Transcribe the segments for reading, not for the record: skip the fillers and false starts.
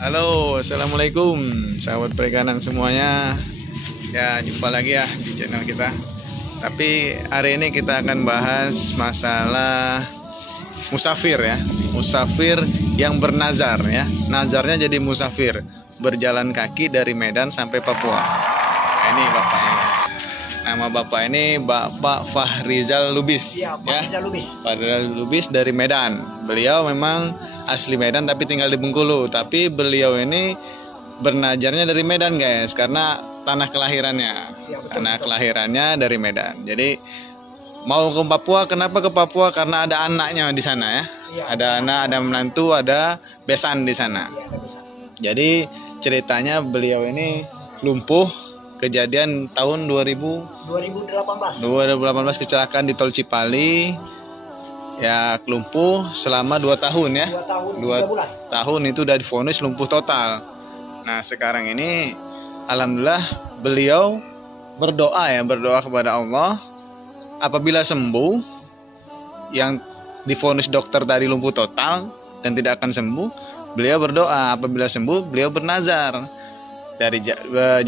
Halo, assalamualaikum sahabat perikanan semuanya. Ya, jumpa lagi ya di channel kita. Tapi hari ini kita akan bahas masalah musafir ya. Musafir yang bernazar ya. Nazarnya jadi musafir, berjalan kaki dari Medan sampai Papua. Nah, ini bapaknya. Nama bapak ini Bapak Fahrizal Lubis ya. Fahrizal Lubis dari Medan. Beliau memang asli Medan tapi tinggal di Bengkulu. Tapi beliau ini bernazarnya dari Medan guys, karena tanah kelahirannya. Ya, betul, tanah betul. kelahirannya dari Medan. Jadi mau ke Papua, kenapa ke Papua? Karena ada anaknya di sana ya. Ya, ada anak, ada menantu, ada besan di sana. Ya, ada bisa. Jadi ceritanya beliau ini lumpuh, kejadian tahun 2018 kecelakaan di Tol Cipali. Ya, lumpuh selama 2 tahun ya. 2 tahun 2 3 bulan. tahun itu udah divonis lumpuh total. Nah, sekarang ini alhamdulillah beliau berdoa kepada Allah. Apabila sembuh, yang divonis dokter tadi lumpuh total dan tidak akan sembuh, beliau berdoa apabila sembuh beliau bernazar dari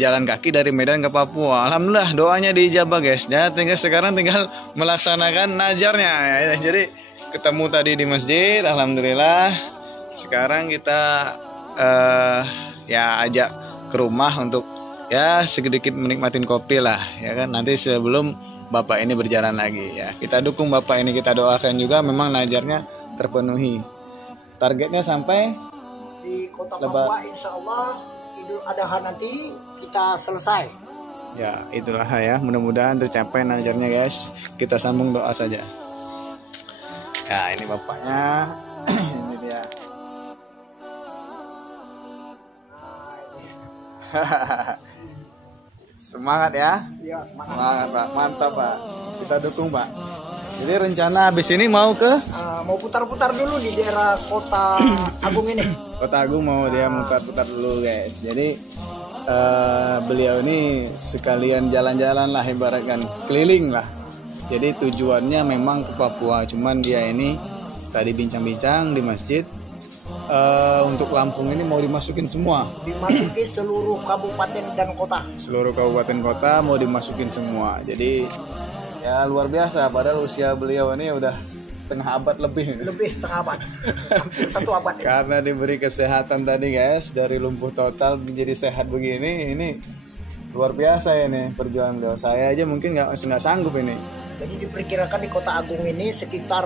jalan kaki dari Medan ke Papua. Alhamdulillah doanya diijabah guys. Dan sekarang tinggal melaksanakan nazarnya ya. Jadi ketemu tadi di masjid, alhamdulillah. Sekarang kita ya ajak ke rumah untuk ya sedikit menikmatin kopi lah ya kan. Nanti sebelum bapak ini berjalan lagi ya. Kita dukung bapak ini, kita doakan juga memang nazarnya terpenuhi. Targetnya sampai Di kota Papua insya Allah Idul Adha nanti kita selesai. Ya, itulah ya. Mudah-mudahan tercapai nazarnya guys. Kita sambung doa saja. Ya, ini bapaknya. Ini dia. Semangat ya. Ya, Semangat Pak. Mantap Pak. Kita dukung Pak. Jadi rencana habis ini mau ke mau putar-putar dulu di daerah Kota Agung ini. Kota Agung, mau dia putar-putar dulu guys. Jadi beliau ini sekalian jalan-jalan lah, ibaratkan keliling lah. Jadi tujuannya memang ke Papua. Cuman dia ini tadi bincang-bincang di masjid, untuk Lampung ini mau dimasukin semua. Dimasuki seluruh kabupaten dan kota. Seluruh kabupaten kota mau dimasukin semua. Jadi ya luar biasa. Padahal usia beliau ini udah setengah abad lebih. Lebih setengah abad. Hampir 1 abad. Karena diberi kesehatan tadi guys, dari lumpuh total menjadi sehat begini, ini luar biasa ini perjuangan beliau. Saya aja mungkin nggak sanggup ini. Jadi diperkirakan di Kota Agung ini sekitar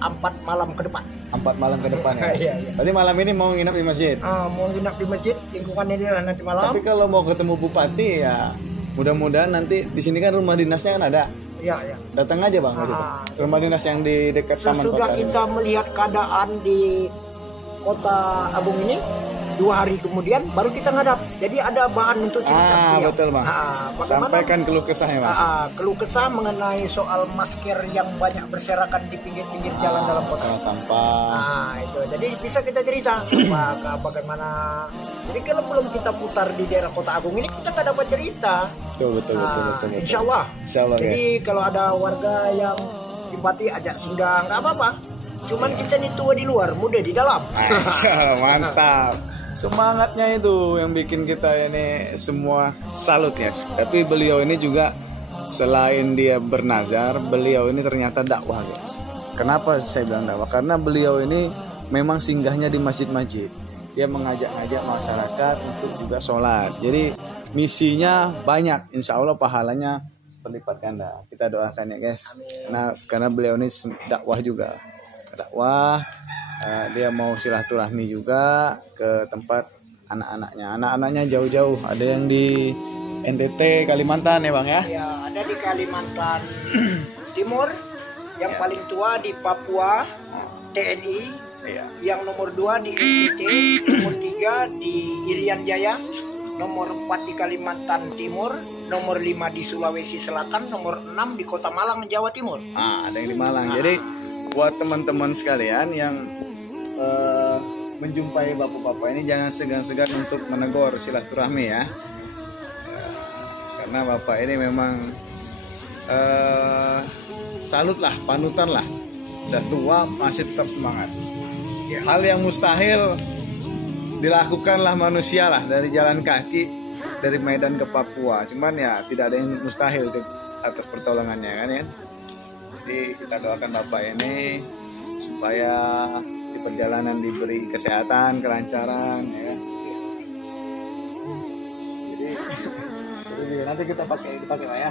4 malam ke depan. 4 malam ke depan ya. Iya. Tadi malam ini mau nginap di masjid. Mau nginap di masjid, lingkungan ini lah nanti malam. Tapi kalau mau ketemu bupati ya mudah-mudahan nanti di sini kan rumah dinasnya kan ada. Ya. Datang aja bang. Rumah dinas yang di dekat taman kota. Sesudah kita melihat keadaan di Kota Agung ini, 2 hari kemudian baru kita ngadap. Jadi ada bahan untuk cerita. Betul bang. Sampaikan keluh kesahnya bang. Keluh kesah mengenai soal masker yang banyak berserakan di pinggir-pinggir jalan dalam kota. Sama sampah. Itu. Jadi bisa kita cerita bagaimana. Jadi kalau belum kita putar di daerah Kota Agung ini, kita nggak dapat cerita. Betul. Insya Allah. Guys. Jadi kalau ada warga yang simpati ajak singgah, nggak apa-apa. Cuman kita ini tua di luar, muda di dalam. Mantap. Semangatnya itu yang bikin kita ini semua salut ya. Tapi beliau ini juga selain dia bernazar, beliau ini ternyata dakwah guys. Kenapa saya bilang dakwah? Karena beliau ini memang singgahnya di masjid-masjid. Dia mengajak-ajak masyarakat untuk juga sholat. Jadi misinya banyak. Insya Allah pahalanya berlipat ganda. Kita doakan ya guys. Karena beliau ini dakwah juga. Dakwah, dia mau silaturahmi juga ke tempat anak-anaknya jauh-jauh, ada yang di NTT Kalimantan ya bang ya. Ya, ada di Kalimantan Timur, yang paling tua di Papua TNI, yang nomor 2 di NTT, nomor 3 di Irian Jaya, nomor 4 di Kalimantan Timur, nomor 5 di Sulawesi Selatan, nomor 6 di Kota Malang Jawa Timur. Ada yang di Malang. Jadi buat teman-teman sekalian yang menjumpai bapak-bapak ini jangan segan-segan untuk menegur, silaturahmi ya. Karena bapak ini memang salut lah, panutan lah. Udah tua masih tetap semangat. Hal yang mustahil dilakukanlah manusia lah dari jalan kaki dari Medan ke Papua. Cuman ya tidak ada yang mustahil tuh atas pertolongannya kan ya. Jadi kita doakan Bapak ini supaya di perjalanan diberi kesehatan, kelancaran ya. Jadi nanti kita pakai Pak ya.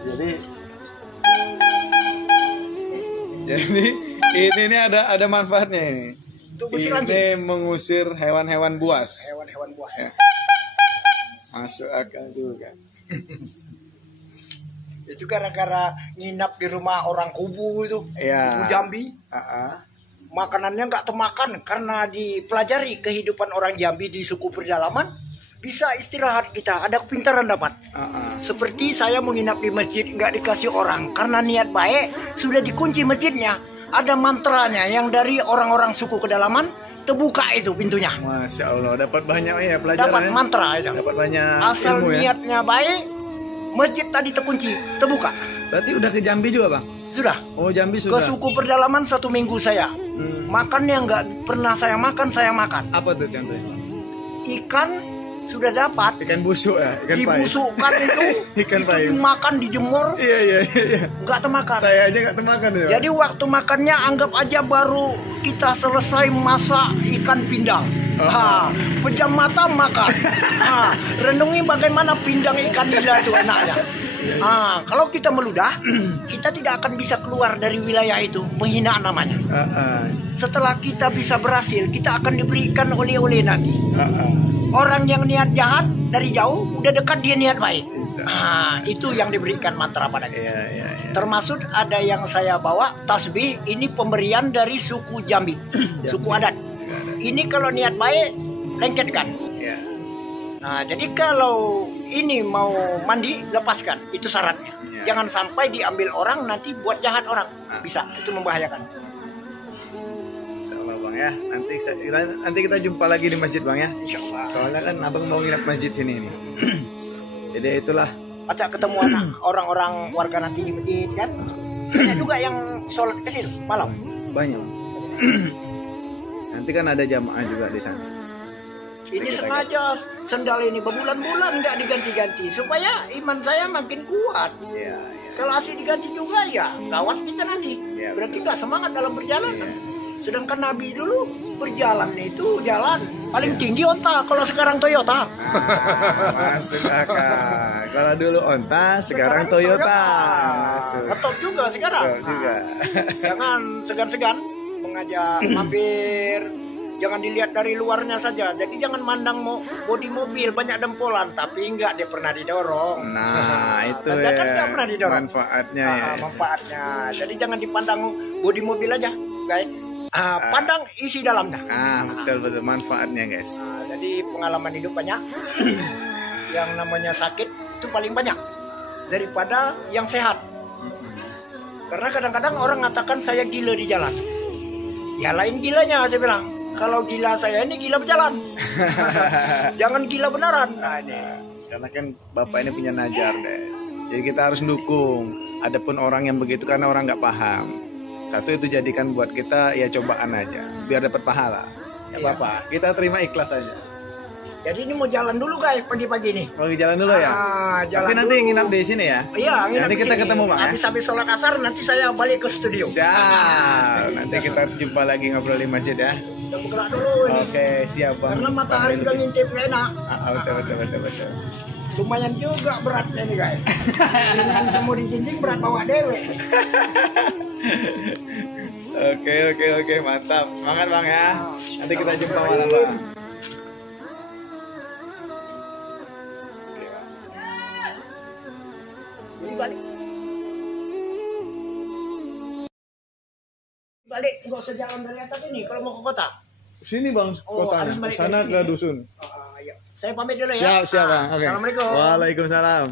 Jadi ini ada manfaatnya ini. Ini mengusir hewan-hewan buas. Hewan-hewan buas. Ya. Masuk akal juga. Itu gara-gara nginap di rumah orang kubu itu, ya. Kubu Jambi. Makanannya nggak termakan karena dipelajari kehidupan orang Jambi di suku pedalaman. Bisa istirahat kita, ada kepintaran dapat. Seperti saya menginap di masjid nggak dikasih orang karena niat baik, sudah dikunci masjidnya. Ada mantranya yang dari orang-orang suku kedalaman, terbuka itu pintunya. Masya Allah, dapat banyak ya pelajaran. Dapat mantra itu. Dapat banyak. Asal ilmu, niatnya baik, masjid tadi terkunci, terbuka. Berarti udah ke Jambi juga Bang? Sudah. Oh Jambi sudah. Ke suku pedalaman 1 minggu saya. Makan yang nggak pernah saya makan. Apa tuh contohnya? Ikan sudah dapat. Ikan busuk ya, ikan pais. Dibusukkan itu, ikan pais. Dimakan, dijemur. Iya. Nggak termakan. Saya aja nggak termakan ya. Jadi waktu makannya anggap aja baru kita selesai masak ikan pindang. Pejam mata makan. Renungi bagaimana pindang ikan nila itu enaknya. Kalau kita meludah, kita tidak akan bisa keluar dari wilayah itu, penghinaan namanya. Setelah kita bisa berhasil, kita akan diberikan oleh-oleh nanti. Orang yang niat jahat dari jauh, udah dekat dia niat baik. Itu yang diberikan mantra pada kita. Termasuk ada yang saya bawa tasbih, ini pemberian dari suku Jambi, suku adat. Ini kalau niat baik, lengketkan. Nah, jadi kalau ini mau mandi, lepaskan. Itu syaratnya. Jangan sampai diambil orang, nanti buat jahat orang. Bisa, itu membahayakan. Insyaallah Bang ya. Nanti kita jumpa lagi di masjid Bang ya. Insyaallah. Soalnya kan Abang mau nginap masjid sini nih. Jadi itulah. Ajak ketemu orang-orang warga nanti di masjid kan. Ada juga yang sholat kecil malam. Banyak. Nanti kan ada jamaah juga di sana. Ini sengaja sendal ini berbulan-bulan nggak diganti-ganti supaya iman saya makin kuat. Kalau asli diganti juga ya gawat kita nanti. Berarti nggak semangat dalam perjalanan. Sedangkan Nabi dulu berjalan itu jalan paling tinggi onta. Kalau sekarang Toyota. Masuk akal. Kalau dulu onta, sekarang Toyota. Ngetop juga sekarang. Jangan segan-segan mengajak mampir. Jangan dilihat dari luarnya saja. Jadi jangan mandang bodi mobil banyak dempolan, tapi enggak dia pernah didorong. Nah, itu kan enggak pernah didorong. Manfaatnya ya. Manfaatnya. Jadi jangan dipandang bodi mobil aja, guys. Pandang isi dalamnya. Betul manfaatnya, guys. Jadi pengalaman hidup banyak. Yang namanya sakit itu paling banyak daripada yang sehat. Karena kadang-kadang orang mengatakan saya gila di jalan. Ya lain gilanya saya bilang. Kalau gila saya ini gila berjalan. Jangan gila beneran. Karena kan Bapak ini punya najar, guys. Jadi kita harus dukung. Adapun orang yang begitu karena orang nggak paham. Satu itu jadikan buat kita ya cobaan aja, biar dapat pahala. Ya Bapak, kita terima ikhlas aja. Jadi ini mau jalan dulu guys pagi-pagi nih. Mau jalan dulu ya? Jalan tapi nanti dulu. nginap di sini ya? Iya, nginap nanti di kita sini. ketemu Bang ya? Habis sholat asar nanti saya balik ke studio. Siap. Nanti kita jumpa lagi ngobrol di masjid ya. Kita bergerak dulu ini. Oke, siap Bang. Karena matahari udah ngintip gak enak. Betul. Lumayan juga beratnya nih guys. Dengan semua dijinjing berat bawa dewe. Oke, mantap. Semangat Bang ya. Nanti kita jumpa malam Bang. Balik nggak usah jalan dari atas ini kalau mau ke kota. Sini Bang, kotanya. Sana ke dusun. Ayo. Saya pamit dulu ya. Siap Bang. Oke. Assalamualaikum. Waalaikumsalam.